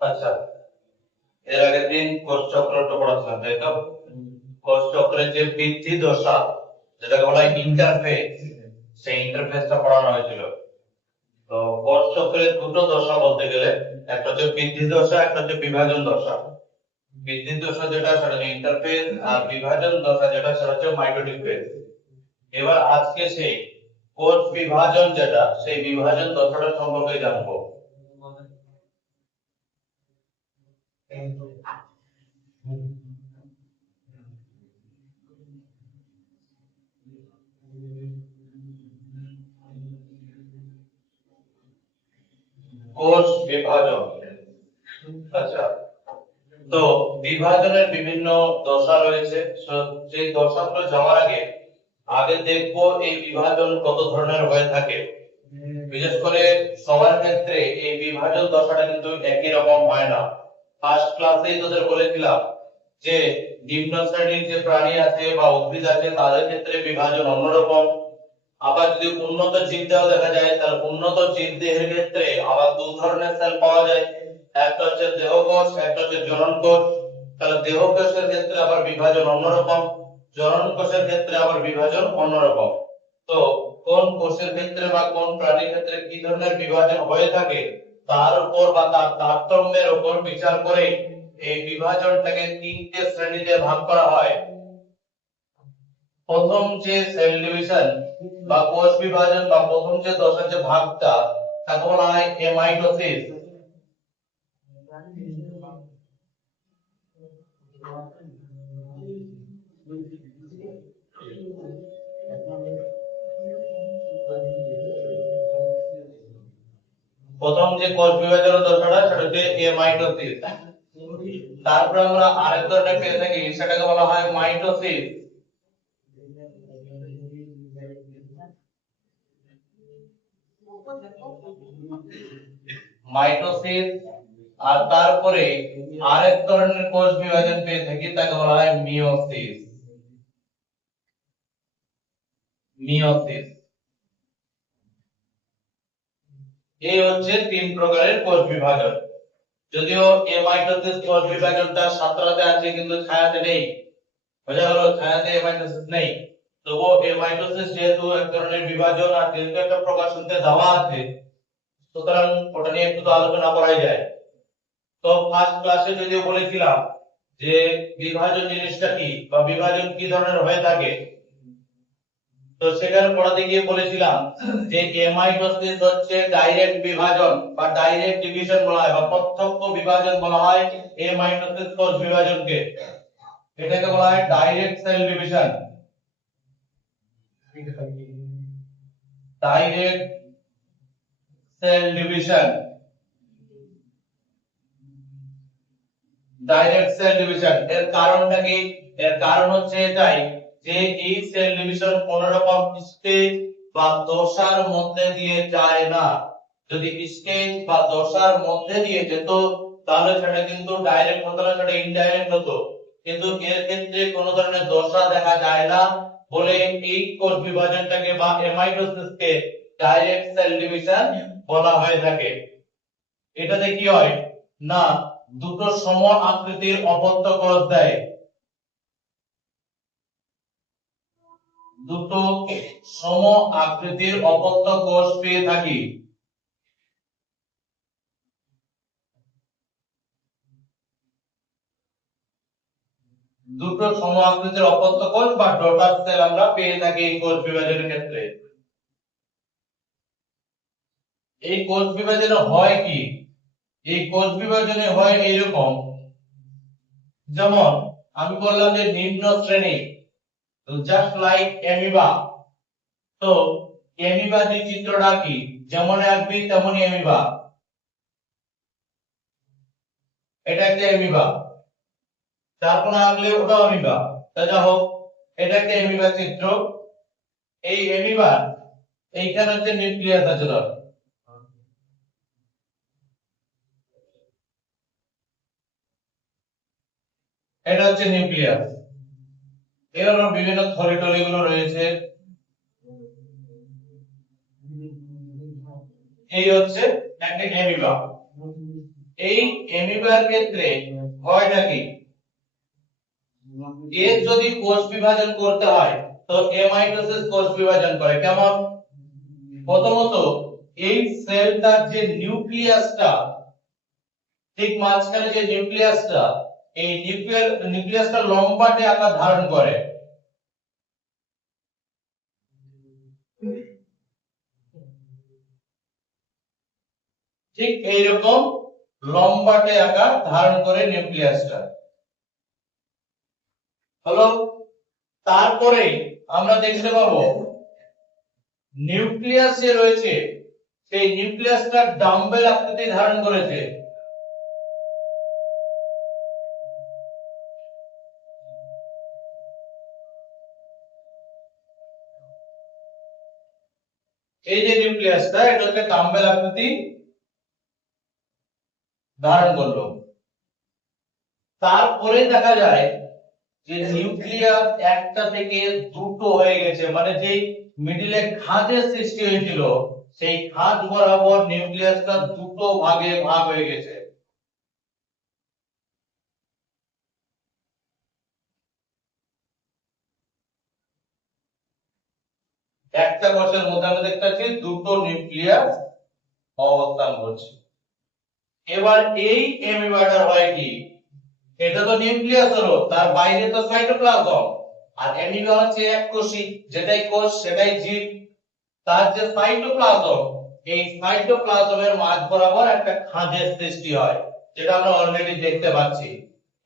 আচ্ছা, এর আগের দিন কোষ চক্রটা পড়াছিলাম, তাই তো? কোষ চক্রের যে বৃদ্ধি দশা, যেটাকে বলা হয় ইন্টারফেস, সেই ইন্টারফেসটা পড়ানো হয়েছিল। তো কোষ চক্রের দুটো দশা বলতে গেলে, একটা হচ্ছে বৃদ্ধি দশা, একটা হচ্ছে বিভাজন দশা। বৃদ্ধি দশা যেটা সেটা হচ্ছে ইন্টারফেস, আর বিভাজন দশা যেটা সেটা হচ্ছে মাইটোটিক ফেজ। এবার আজকে সেই কোষ বিভাজন যেটা, সেই বিভাজন দশাটা সম্পর্কে জানবো। কোষ বিভাজন। আচ্ছা, তো বিভাজনের বিভিন্ন দশা রয়েছে। সেই দশাগুলো যাওয়ার আগে আগে দেখবো এই বিভাজন কত ধরনের হয়ে থাকে। বিশেষ করে সবার ক্ষেত্রে এই বিভাজন দশাটা কিন্তু একই রকম হয় না। ফার্স্ট ক্লাসেই তোদের বলেছিলাম যে নিম্ন শ্রেণীর যে প্রাণী আছে বা উদ্ভিদ আছে তাদের ক্ষেত্রে বিভাজন অন্যরকম। আবার যদি উন্নত জীবদেহ দেখা যায়, তাহলে উন্নত জীবদেহের ক্ষেত্রে আবার দু ধরনের সেল পাওয়া যায়। একটা হচ্ছে দেহকোষ, একটা হচ্ছে জনন কোষ। তাহলে দেহকোষের ক্ষেত্রে আবার বিভাজন অন্যরকম, জনন কোষের ক্ষেত্রে আবার বিভাজন অন্যরকম। তো কোন কোষের ক্ষেত্রে বা কোন প্রাণীর ক্ষেত্রে কি ধরনের বিভাজন হয়ে থাকে তার উপর বা তার তারতম্যের উপর বিচার করে এই বিভাজনটাকে তিনটে শ্রেণীতে ভাগ করা হয়। প্রথম যে সেল ডিভিশন বা কোষ বিভাজন বা প্রথম যে দশার যে ভাগটা, তাকে বলা হয় এমাইটোসিস। প্রথম যে কোষ বিভাজনের দশাটা সেটা হচ্ছে এমাইটোসিস। তারপর আমরা আরেক ধরনের পেয়ে থাকি, সেটাকে বলা হয় মাইটোসিস। মাইটোসিস। আর তারপরে আরেক ধরনের কোষ বিভাজন পেয়ে থাকি, তাকে বলা হয় মিওসিস। মিওসিস। এই হচ্ছে তিন প্রকারের কোষ বিভাজন। যদিও এমাইটোসিস কোষ বিভাজনটা সাঁতরাতে আছে কিন্তু ছায়াতে নেই। বোঝা গেল, ছায়াতে এমাইটোসিস নেই। তবুও এমাইটোসিস যেহেতু এক ধরনের বিভাজন আর যেহেতু একটা প্রকাশনতে দেওয়া আছে, সুতরাং ওটা নিয়ে একটু তো আলোচনা করাই যায়। তো ফার্স্ট ক্লাসে যদিও বলেছিলাম যে বিভাজন জিনিসটা কি বা বিভাজন কি ধরনের হয়ে থাকে, তো সেখানে পড়াতে গিয়ে বলেছিলাম যে এমাইটোসিস হচ্ছে ডাইরেক্ট বিভাজন বা ডাইরেক্ট ডিভিশন বলা হয় বা প্রত্যক্ষ বিভাজন বলা হয় এমাইটোসিস কোষ বিভাজনকে। এটাকে বলা হয় direct cell division. Direct cell division. Direct cell division এর কারণটা কি? এর কারণ হচ্ছে এটাই যে এই সেল ডিভিশন কোন রকম স্টেজ বা দশার মধ্যে দিয়ে যায় না। যদি স্টেজ বা দশার মধ্যে দিয়ে যেত তাহলে সেটা কিন্তু ডাইরেক্ট হতো না, সেটা ইনডাইরেক্ট হতো। কিন্তু এর ক্ষেত্রে কোন ধরনের দশা দেখা যায় না বলে এই কোষ বিভাজনটাকে বা এমাইটোসিসকে ডাইরেক্ট সেল ডিভিশন বলা হয়ে থাকে। এটাতে কি হয় না, দুটো সম আকৃতির অপত্য কোষ দেয়। দুটো সম আকৃতির অপত্য কোষ পেয়ে থাকি। দুটো সম আকৃতির অপত্য কোষ বা ডটার সেল আমরা পেয়ে থাকি এই কোষ বিভাজনের ক্ষেত্রে। এই কোষ বিভাজনে হয় কি, এই কোষ বিভাজনে হয় এইরকম, যেমন আমি বললাম যে নিম্ন শ্রেণী, জাস্ট লাইক অ্যামিবা। তো অ্যামিবা যে চিত্রটা কি, যেমন আঁকবি তেমনই অ্যামিবা। এটা একটা অ্যামিবা, তারপর আঁকলে ওটাও অ্যামিবা। তা যা হোক, এটা একটা অ্যামিবা চিত্র। এই অ্যামিবা এইখানে হচ্ছে নিউক্লিয়াস আছে ধর। এটা হচ্ছে নিউক্লিয়াস। এর বিভিন্ন থলি টলি গুলো রয়েছে। এই হচ্ছে একটা অ্যামিবা। এই অ্যামিবার ক্ষেত্রে হয়টা কি, এর যদি কোষ বিভাজন করতে হয় তো এমাইটোসিস কোষ বিভাজন করে কেমন? প্রথমত এই সেলটার যে নিউক্লিয়াসটা, ঠিক মাঝখানে যে নিউক্লিয়াসটা, এই নিউক্লিয়াসটা লম্বাটে আকার ধারণ করে। ঠিক এইরকম লম্বাটে আকার ধারণ করে নিউক্লিয়াসটা হলো। তারপরে আমরা দেখতে পাবো নিউক্লিয়াস যে রয়েছে সেই নিউক্লিয়াসটা ডাম্বেল আকৃতি ধারণ করেছে। এই যে নিউক্লিয়াসটা, এটা হচ্ছে ডাম্বেল আকৃতি ধারণ করলো। তারপরে দেখা যায় যে নিউক্লিয়াস একটা থেকে দুটো হয়ে গেছে, মানে যে মিডিলে খাঁজের সৃষ্টি হয়েছিল সেই খাঁজ বরাবর নিউক্লিয়াসটা দুটো ভাগে ভাগ হয়ে গেছে। একটা কোষের মধ্যে আমরা দেখতে পাচ্ছি দুটো নিউক্লিয়াস অবস্থান করছে। এবার এই অ্যামিবাটার হয় কি, এটা তো নিউক্লিয়াস হলো, তার বাইরে তো সাইটোপ্লাজম, আর অ্যামিবা হচ্ছে এককোষী, যেটাই কোষ সেটাই জীব। তার যে সাইটোপ্লাজম, এই সাইটোপ্লাজমের মাঝ বরাবর একটা খাঁজের সৃষ্টি হয়, যেটা আমরা অলরেডি দেখতে পাচ্ছি।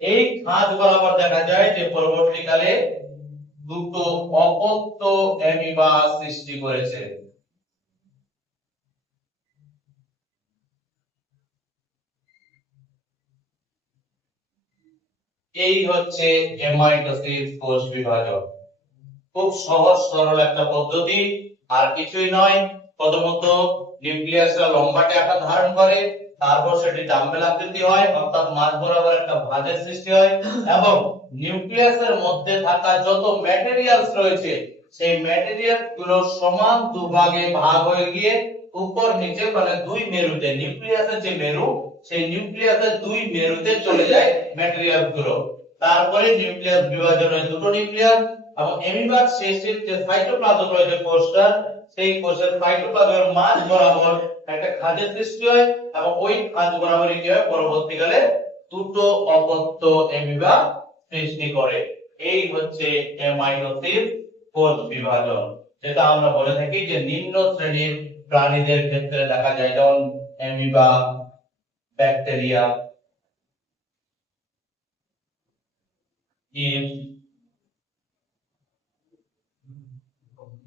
এই খাঁজ বরাবর দেখা যায় যে পরবর্তীকালে দুটো অপত্য অ্যামিবা সৃষ্টি করেছে। এই হচ্ছে হেমাইটোসিস কোষ বিভাজন। খুব সহজ সরল একটা পদ্ধতি, আর কিছুই নয়। প্রথমত নিউক্লিয়াসটা লম্বাটে আকার ধারণ করে, তারপর সেটি ডাম্বেল আকৃতি হয়, অর্থাৎ মাঝ বরাবর একটা ভাঁজের সৃষ্টি হয়, এবং নিউক্লিয়াসের মধ্যে থাকা যত ম্যাটেরিয়ালস রয়েছে সেই ম্যাটেরিয়াল গুলো সমান দুভাগে ভাগ হয়ে গিয়ে উপর নিচে, মানে দুই মেরুতে, নিউক্লিয়াসের যে মেরু সেই নিউক্লিয়াসের দুই মেরুতে চলে যায় ম্যাটেরিয়াল গুলো। তারপরে নিউক্লিয়াস বিভাজন হয় দুটো নিউক্লিয়াস, এবং অ্যামিবার শেষের যে সাইটোপ্লাজম রয়েছে কোষটা, সেই কোষের সাইটোপ্লাজমের মাঝ বরাবর একটা খাঁজের সৃষ্টি হয়, এবং ওই খাঁজ বরাবরই কি হয়, পরবর্তীকালে দুটো অপত্য অ্যামিবা সৃষ্টি করে। এই হচ্ছে মাইটোসিস কোষ বিভাজন, যেটা আমরা বলে থাকি যে নিম্ন শ্রেণীর প্রাণীদের ক্ষেত্রে দেখা যায়, যেমন অ্যামিবা, ব্যাকটেরিয়া,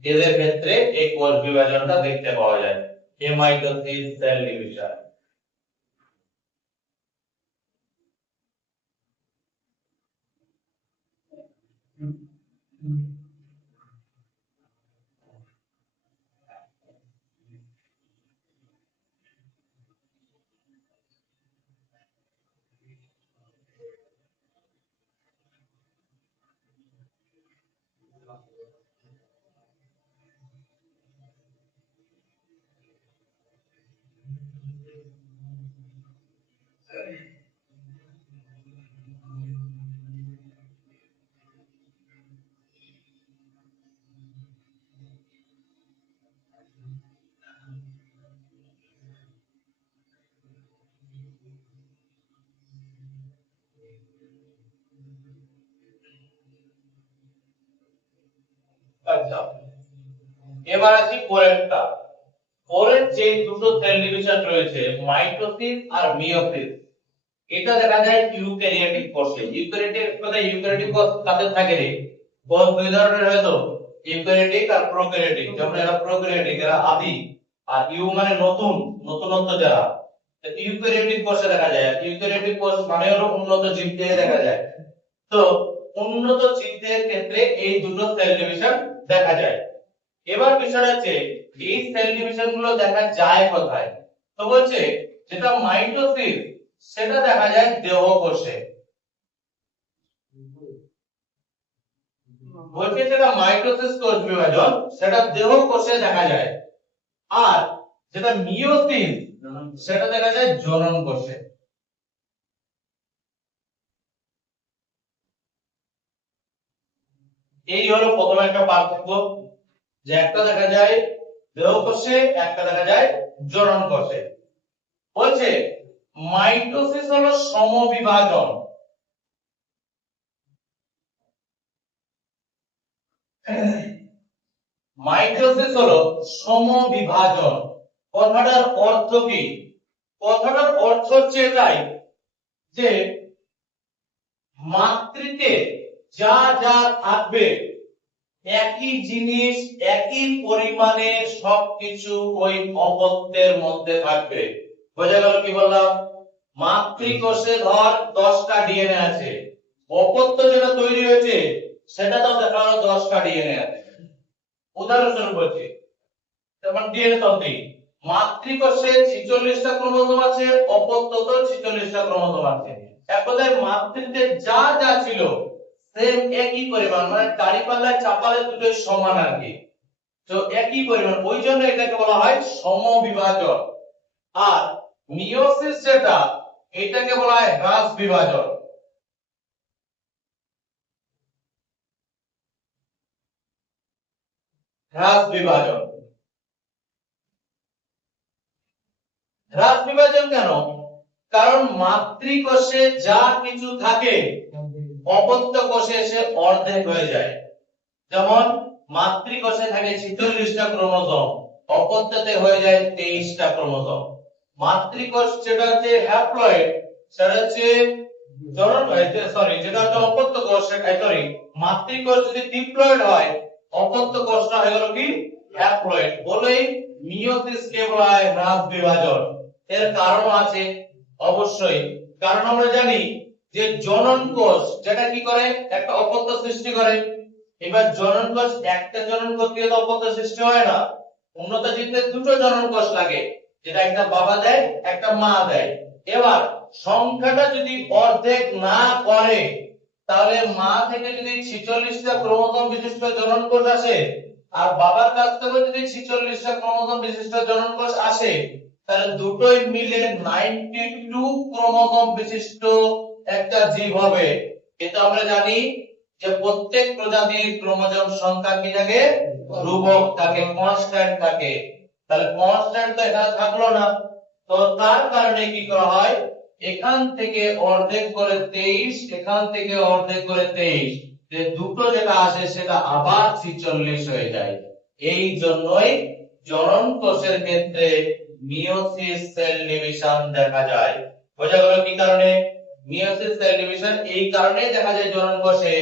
এদের ক্ষেত্রে এই কোষ বিভাজনটা দেখতে পাওয়া যায়, হেমাইটোসিস সেল ডিভিশন। আচ্ছা, এবার আসি পরেরটা। পরের যে দুটো সেল ডিভিশন রয়েছে, মাইটোসিস আর মিয়োসিস, এটা দেখা যায় ইউক্যারিওটিক কোষে। ইউক্যারিওটিক কোষে, ইউক্যারিওটিক কোষ কাদের থাকে রে? কোষ দুই ধরনের হয় তো, ইউক্যারিওটিক আর প্রোক্যারিওটিক। যেমন এরা প্রোক্যারিওটিক, এরা আদি, আর ইউ মানে নতুন, নতুনত্ব যারা, তো ইউক্যারিওটিক কোষে দেখা যায়। আর ইউক্যারিওটিক কোষ মানে হলো উন্নত জীবদেহে দেখা যায়। তো উন্নত জীবদের ক্ষেত্রে এই দুটো সেল ডিভিশন দেখা যায়। এবার বিষয়টা হচ্ছে এই সেল ডিভিশন গুলো দেখা যায় কোথায়? তো বলছে যেটা মাইটোসিস সেটা দেখা যায় দেহ কোষে। বলছে যেটা মাইটোসিস কোষ বিভাজন সেটা দেহ কোষে দেখা যায়, আর যেটা মিয়োসিস সেটা দেখা যায় জনন কোষে। এই হলো প্রথম একটা পার্থক্য, যে একটা দেখা যায় দেহকোষে, একটা দেখা যায় জনন কোষে। বলছে মাইটোসিস হলো সমবিভাজন। মাইটোসিস হলো সমবিভাজন। কথাটার অর্থ কি? কথাটার অর্থ হচ্ছে এটাই যে মাতৃতে যা যা থাকবে একই জিনিস একই পরিমাণে সবকিছু ওই অপত্যের মধ্যে থাকবে। বোঝা গেল কি বললাম? মাতৃকোষে ধর 10টা ডিএনএ আছে, অপত্য যেটা তৈরি হয়েছে সেটা তো দেখা গেল 10টা ডিএনএ আছে। উদাহরণস্বরূপ বলছি, যেমন ডিএনএ তন্ত্রে মাতৃকোষে 46টা ক্রোমোজোম আছে, অপত্যতে 46টা ক্রোমোজোম আছে। এক কথায় মাতৃতে যা যা ছিল সেম একই পরিমাণ, মানে দাড়িপাল্লায় চাপালে দুটোই সমান আর কি, তো একই পরিমাণ, ওই জন্য এটাকে বলা হয় সমবিভাজন। আর মিয়োসিস যেটা, এটাকে বলা হয় হ্রাস বিভাজন। হ্রাস বিভাজন, হ্রাস বিভাজন কেন? কারণ মাতৃকোষে যা কিছু থাকে অপত্য কোষে এসে অর্ধেক হয়ে যায়। যেমন মাতৃকোষে থাকে 46টা ক্রোমোজোম, অপত্যতে হয়ে যায় 23টা ক্রোমোজোম। মাতৃকোষ যেটা হচ্ছে হ্যাপ্লয়েড, সেটা হচ্ছে জনন সরি যেটা হচ্ছে অপত্য কোষ, সরি মাতৃকোষ যদি ডিপ্লয়েড হয়, অপত্য কোষটা হয়ে গেল কি হ্যাপ্লয়েড। বলেই মিয়োসিসকে বলা হয় হ্রাস বিভাজন। এর কারণ আছে অবশ্যই, কারণ আমরা জানি যে জনন কোষ যেটা কি করে, একটা অপত্য সৃষ্টি করে। এবার জনন কোষ একটা জনন কোষ দিয়ে তো অপত্য সৃষ্টি হয় না, উন্নত জীবদের দুটো জনন কোষ লাগে, যেটা একটা বাবা দেয় একটা মা দেয়। এবার সংখ্যাটা যদি অর্ধেক না করে, তাহলে মা থেকে যদি 46টা ক্রোমোজোম বিশিষ্ট জনন কোষ আসে আর বাবার কাছ থেকে যদি 46টা ক্রোমোজোম বিশিষ্ট জনন কোষ আসে, তাহলে দুটোই মিলে 92 ক্রোমোজোম বিশিষ্ট একটা জীব হবে। কিন্তু আমরা জানি যে প্রত্যেক প্রজাতির ক্রোমোজোম সংখ্যা কি থাকে, ধ্রুবক থাকে, কনস্ট্যান্ট থাকে। তাহলে কনস্ট্যান্ট তো এখানে থাকলো না, তো তার কারণে কি করা হয়, এখান থেকে অর্ধেক করে 23, এখান থেকে অর্ধেক করে 23, যে দুটো যেটা আসে সেটা আবার 46 হয়ে যায়। এই জন্যই জনন কোষের ক্ষেত্রে মিয়োসিস সেল ডিভিশন দেখা যায়। বোঝা গেল কি কারণে? মিয়োসিস সেল ডিভিশন এই কারণেই দেখা যায় জনন কোষে,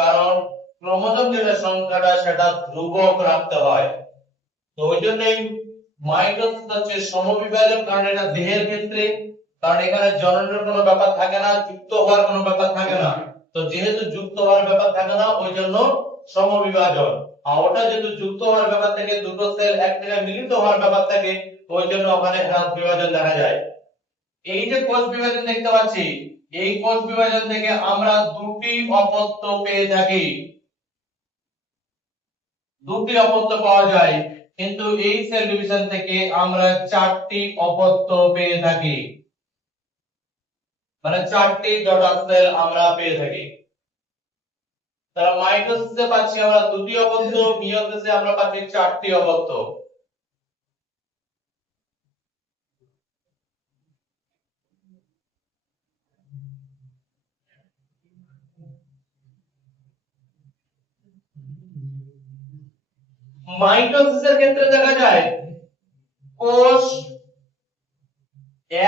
কারণ ক্রোমোজোম যেটা সংখ্যাটা সেটা ধ্রুবক রাখতে হয়। তো ওই জন্যই মাইটোসিস হচ্ছে সমবিভাজন, কারণ এটা দেহের ক্ষেত্রে, কারণ এখানে জননের কোনো ব্যাপার থাকে না, যুক্ত হওয়ার কোনো ব্যাপার থাকে না। তো যেহেতু যুক্ত হওয়ার ব্যাপার থাকে না, ওই জন্য সমবিভাজন। আর ওটা যেহেতু যুক্ত হওয়ার ব্যাপার থাকে, দুটো সেল এক জায়গায় মিলিত হওয়ার ব্যাপার থাকে, ওই জন্য ওখানে হ্রাস বিভাজন দেখা যায়। এই যে কোষ বিভাজন দেখতে পাচ্ছি, এই কোষ বিভাজন থেকে আমরা দুটি অপত্য পেয়ে থাকি, দুটি অপত্য পাওয়া যায়, কিন্তু এই সেল ডিভিশন থেকে আমরা 4টি অপত্য পেয়ে থাকি, মানে 4টি ডটার সেল আমরা পেয়ে থাকি। তাহলে মাইটোসিসে পাচ্ছি আমরা দুটি অপত্য, মিয়োসিসে আমরা পাচ্ছি 4টি অপত্য। মাইটোসিসের ক্ষেত্রে দেখা যায় কোষ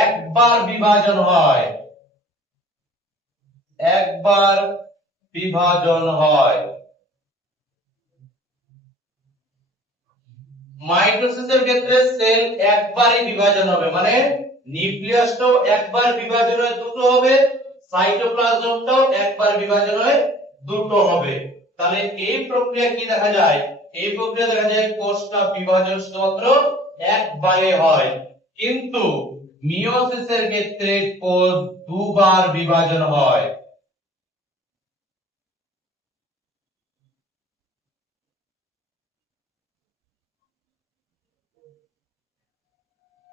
একবার বিভাজন হয়, একবার বিভাজন হয়। মাইটোসিসের ক্ষেত্রে সেল একবারই বিভাজন হবে, মানে নিউক্লিয়াসটাও একবার বিভাজন হয়ে দুটো হবে, সাইটোপ্লাজমটাও একবার বিভাজন হয়ে দুটো হবে। তাহলে এই প্রক্রিয়া কি দেখা যায়, এই প্রক্রিয়া দেখা যায় কোষটা বিভাজন শুধুমাত্র একবারে হয়, কিন্তু মিয়োসিসের ক্ষেত্রে কোষ দুবার বিভাজন হয়।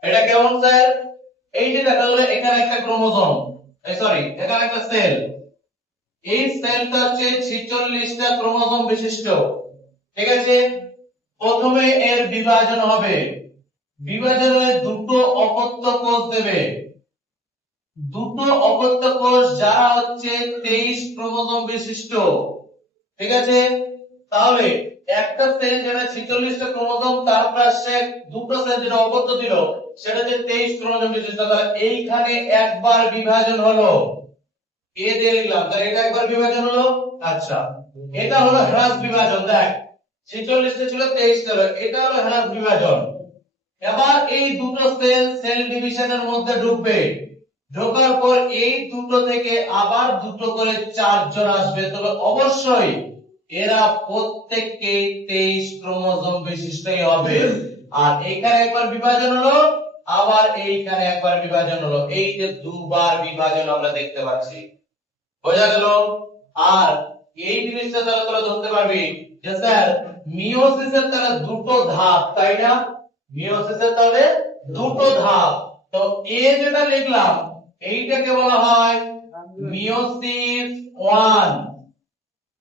এটা কেমন স্যার? এই যে দেখা গেল এখানে একটা ক্রোমোজোম, সরি এখানে একটা সেল, এই সেলটা হচ্ছে 46টা ক্রোমোসোম বিশিষ্ট। ঠিক আছে, প্রথমে এর বিভাজন হবে, বিভাজনে দুটো অপত্য কোষ দেবে, দুটো অপত্য কোষ যারা হচ্ছে 23 ক্রোমোসোম বিশিষ্ট। ঠিক আছে, তাহলে একটা সেল যেটা 46টা ক্রোমোসোম তার পাশে দুটো সেল যেটা অপত্য দিল সেটা যে 23 ক্রোমোসোম বিশিষ্ট, তাহলে এইখানে একবার বিভাজন হলো, এ দিয়ে লিখলাম, তাহলে এটা একবার বিভাজন হলো। আচ্ছা, এটা হলো হ্রাস বিভাজন। দেখ 46 তে ছিল 23 তে হলো, এটা হলো হ্রাস বিভাজন। এবার এই দুটো সেল সেল ডিভিশনের মধ্যে ঢুকবে, ঢোকার পর এই দুটো থেকে আবার দুটো করে চারজন আসবে, তবে অবশ্যই এরা প্রত্যেককে 23 ক্রোমোসোম বিশিষ্টই হবে। আর এখানে একবার বিভাজন হলো, আবার এইখানে একবার বিভাজন হলো, এই যে দুবার বিভাজন আমরা দেখতে পাচ্ছি। বোঝা গেল? আর এই জিনিসটা তাহলে তোরা ধরতে পারবি যে স্যার মিয়োসিসের তাহলে দুটো ধাপ, তাই না? মিয়োসিসের তাহলে দুটো ধাপ। তো এ যেটা লিখলাম এইটাকে বলা হয় মিয়োসিস 1,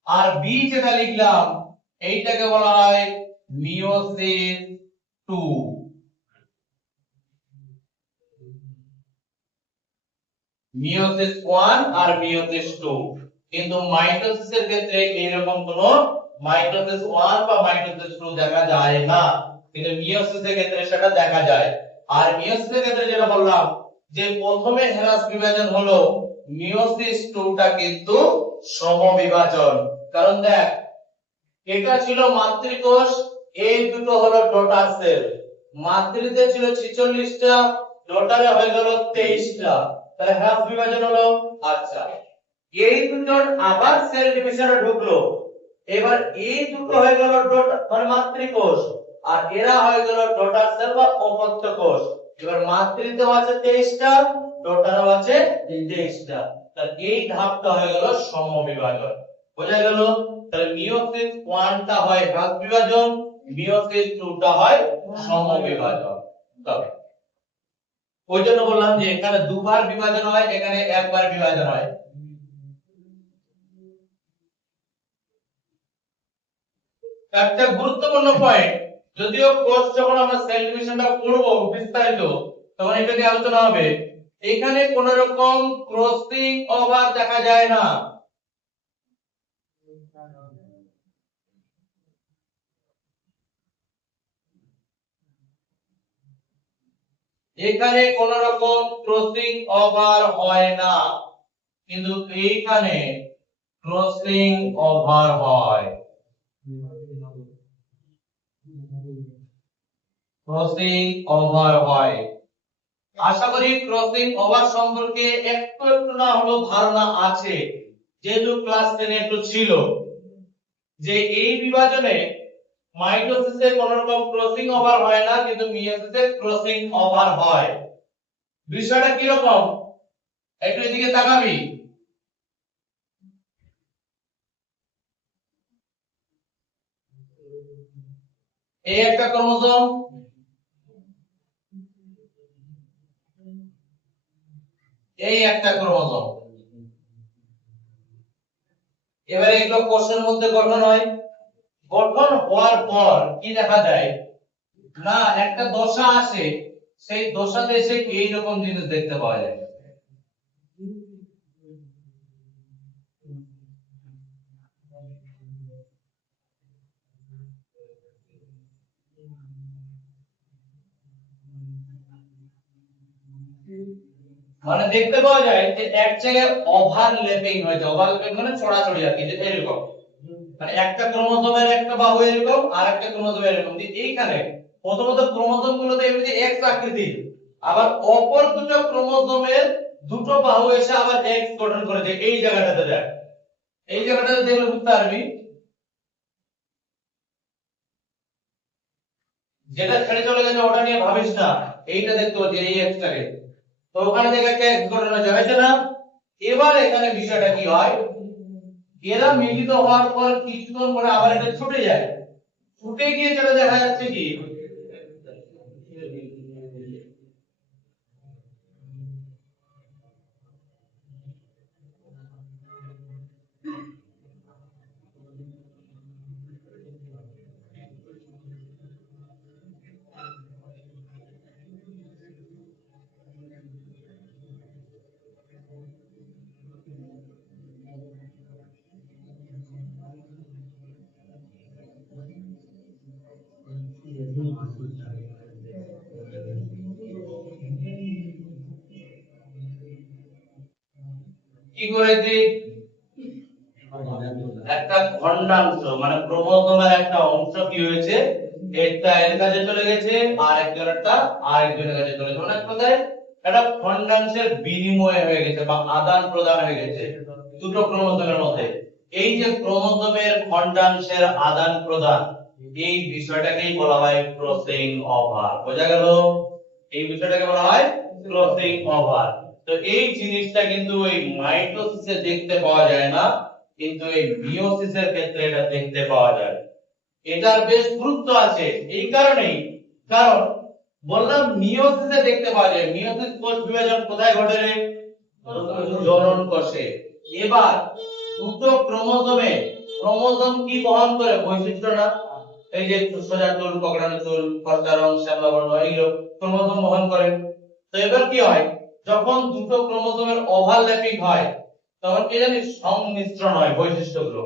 আর বি যেটা লিখলাম এইটাকে বলা হয় মিয়োসিস 2। মিয়োসিস 1 আর মিয়োসিস 2। কিন্তু মাইটোসিসের ক্ষেত্রে এরকম কোনো মাইটোসিস 1 বা মাইটোসিস 2 দেখা যায় না, কিন্তু মিয়োসিসের ক্ষেত্রে সেটা দেখা যায়। আর মিয়োসিসের ক্ষেত্রে যেটা বললাম যে প্রথমে হ্রাস বিভাজন হলো, মিয়োসিস 2টা কিন্তু সমবিভাজন। কারণ দেখ এটা ছিল মাতৃকোষ, এই দুটো হলো ডটার সেল। মাতৃতে ছিল 46টা, ডটারে হয়ে গেল 23টা, তাহলে হাফ বিভাজন হলো। আচ্ছা, এই দুজন আবার সেল ডিভিশনে ঢুকলো, এবার এই দুটো হয়ে গেল ডটার মানে মাতৃকোষ, আর এরা হয়ে গেল ডটার সেল বা অপত্য কোষ। এবার মাতৃতেও আছে 23টা, ডটারেও আছে 23টা, তাহলে এই ধাপটা হয়ে গেল সমবিভাজন। বোঝা গেল? তাহলে মিয়োসিস 1টা হয় হ্রাস বিভাজন, মিয়োসিস 2টা হয় সমবিভাজন। তবে ওই জন্য বললাম যে এখানে দুবার বিভাজন হয়, এখানে একবার বিভাজন হয়। একটা গুরুত্বপূর্ণ পয়েন্ট, যদিও কোর্স যখন আমরা সেল ডিভিশনটা করব বিস্তারিত তখন এটা নিয়ে আলোচনা হবে, এখানে কোন রকম ক্রসিং ওভার দেখা যায় না। এখানে কোন রকম ক্রসিং ওভার হয় না, কিন্তু এইখানে ক্রসিং ওভার হয়, ক্রসিং ওভার হয়। আশা করি ক্রসিং ওভার সম্পর্কে একটু একটু না হলেও ধারণা আছে, যেহেতু ক্লাস 10 একটু ছিল যে এই বিভাজনে মাইটোসিসে কোন রকম ক্রসিং ওভার হয় না, কিন্তু মিয়োসিসে ক্রসিং ওভার হয়। বিষয়টা কি রকম একটু এদিকে তাকাবি। এই একটা ক্রোমোসোম, এই একটা ক্রোমোসোম, এবারে এগুলো কোষের মধ্যে গঠন হয়, গঠন হওয়ার পর কি দেখা যায় না একটা দশা আসে, সেই দশাতে এসে এইরকম জিনিস দেখতে পাওয়া যায়। মানে দেখতে পাওয়া যায় যে এক জায়গায় ওভারল্যাপিং হয়েছে, ওভারল্যাপিং মানে ছড়াছড়ি আর কি, যে এরকম মানে একটা ক্রোমোসোমের একটা বাহু এরকম আর একটা ক্রোমোসোমের এরকম, এইখানে প্রথমত ক্রোমোসোম গুলোতে এমনি এক্স আকৃতি, আবার অপর দুটো ক্রোমোসোমের দুটো বাহু এসে আবার এক্স গঠন করেছে, এই জায়গাটাতে দেখ, এই জায়গাটাতে দেখলে বুঝতে পারবি, যেটা ছেড়ে চলে গেছে ওটা নিয়ে ভাবিস না, এইটা দেখতে পাচ্ছি এই এক্সটাকে, তো ওখানে থেকে একটা এক্স গঠন হয়েছে না। এবার এখানে বিষয়টা কি হয়, এরা মিলিত হওয়ার পর কিছুক্ষণ পরে আবার এটা ছুটে যায়, ছুটে গিয়ে যেটা দেখা যাচ্ছে কি কি করেছি, একটা খণ্ডাংশ মানে ক্রোমোজোমের একটা অংশ কি হয়েছে, একটা এর কাছে চলে গেছে আর একজনেরটা আরেকজনের কাছে চলে গেছে, মানে কোথায় একটা খণ্ডাংশের বিনিময় হয়ে গেছে বা আদান প্রদান হয়ে গেছে দুটো ক্রোমোজোমের মধ্যে। এই যে ক্রোমোজোমের খণ্ডাংশের আদান প্রদান, এই বিষয়টাকেই বলা হয় ক্রসিং ওভার। বোঝা গেল? এই বিষয়টাকে বলা হয় ক্রসিং ওভার। তো এই জিনিসটা কিন্তু এই মাইটোসিসে দেখতে পাওয়া যায় না, কিন্তু এই মিয়োসিসের ক্ষেত্রে এটা দেখতে পাওয়া যায়। এটার বেশ গুরুত্ব আছে এই কারণেই, কারণ বললাম মিয়োসিসে দেখতে পাওয়া যায়। মিয়োসিস কোষ বিভাজন কোথায় ঘটে রে? জনন কোষে। এবার দুটো ক্রোমোজোমে, ক্রোমোজোম কি বহন করে? বৈশিষ্ট্য না? এই যে সোজা চুল, কোঁকড়ানো চুল, ফর্সা রং, শ্যামলা বর্ণ, এইগুলো ক্রোমোজোম বহন করে। তো এবার কি হয়, যখন দুটো ক্রোমোজোমের ওভারল্যাপিং হয় তখন কি জানিস, সংমিশ্রণ হয় বৈশিষ্ট্যগুলো।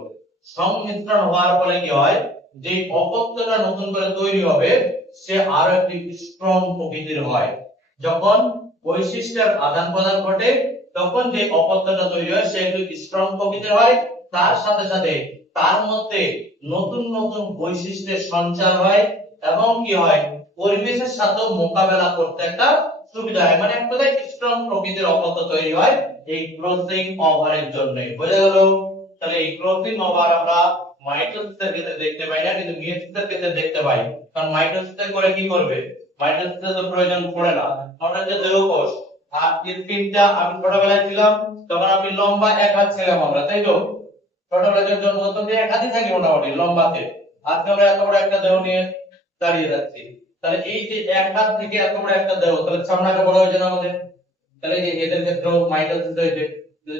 সংমিশ্রণ হওয়ার ফলে কি হয়, যে অপত্যটা নতুন করে তৈরি হবে সে আরো একটি স্ট্রং প্রকৃতির হয়। যখন বৈশিষ্ট্যের আদান প্রদান ঘটে তখন যে অপত্যটা তৈরি হয় সে একটু স্ট্রং প্রকৃতির হয়, তার সাথে সাথে তার মধ্যে নতুন নতুন বৈশিষ্ট্যের সঞ্চার হয় এবং কি হয়, পরিবেশের সাথে মোকাবেলা করতে একটা সুবিধা হয়, মানে এক কথায় স্ট্রং প্রকৃতির অপত্য তৈরি হয় এই ক্রসিং ওভারের জন্য। বোঝা গেল? তাহলে এই ক্রসিং ওভার আমরা মাইটোসিসের ক্ষেত্রে দেখতে পাই না, কিন্তু মিয়োসিসের ক্ষেত্রে দেখতে পাই। কারণ মাইটোসিসে করে কি করবে, মাইটোসিসে তো প্রয়োজন পড়ে না, আমরা যে দেহকোষ আর স্কিনটা, আমি ছোটবেলায় ছিলাম তখন আমি লম্বা এক হাত ছিলাম আমরা, তাই তো? ছোটবেলায় যখন জন্মগত যে এক হাতই থাকি মোটামুটি লম্বাতে, আজকে আমরা এত বড় একটা দেহ নিয়ে দাঁড়িয়ে যাচ্ছি। তাহলে এই যে এক হাত থেকে এত বড় একটা দেহ, তাহলে চামড়াটা বড় হয়েছে না আমাদের? তাহলে এই যে এদের ক্ষেত্রেও মাইটোসিস হয়েছে,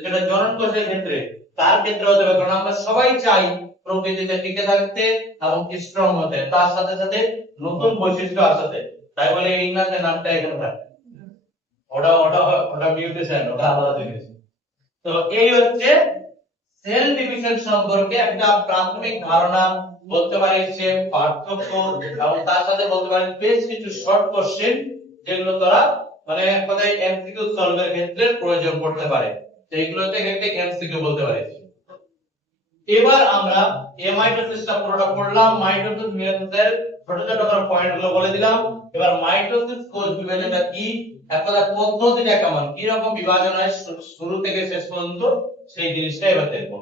যেটা জনন কোষের ক্ষেত্রে, তার ক্ষেত্রে হতে হবে। কারণ আমরা সবাই চাই প্রকৃতিতে টিকে থাকতে এবং স্ট্রং হতে, তার সাথে সাথে নতুন বৈশিষ্ট্য আসাতে। তাই বলে এই না যে নামটা এখানে থাকে, ওটা ওটা ওটা মিউটেশন, ওটা আলাদা জিনিস। তো এই হচ্ছে সেল ডিভিশন সম্পর্কে একটা প্রাথমিক ধারণা, বলতে পারি যে পার্থক্য, এবং তার সাথে বলতে পারি বেশ কিছু শর্ট কোশ্চেন যেগুলো তোরা মানে এক কথায় এমসিকিউ সলভের ক্ষেত্রে প্রয়োজন পড়তে পারে, সেইগুলোতে একটা এমসিকিউ বলতে পারি। এবার আমরা মাইটোসিসটা পুরোটা পড়লাম, মাইটোসিস মিয়োসিসের ছোট ছোট করে পয়েন্ট গুলো বলে দিলাম। এবার মাইটোসিস কোষ বিভাজনটা কি, একটা পদ্ধতিটা কেমন, কি রকম বিভাজন হয় শুরু থেকে শেষ পর্যন্ত, সেই জিনিসটা এবার দেখবো।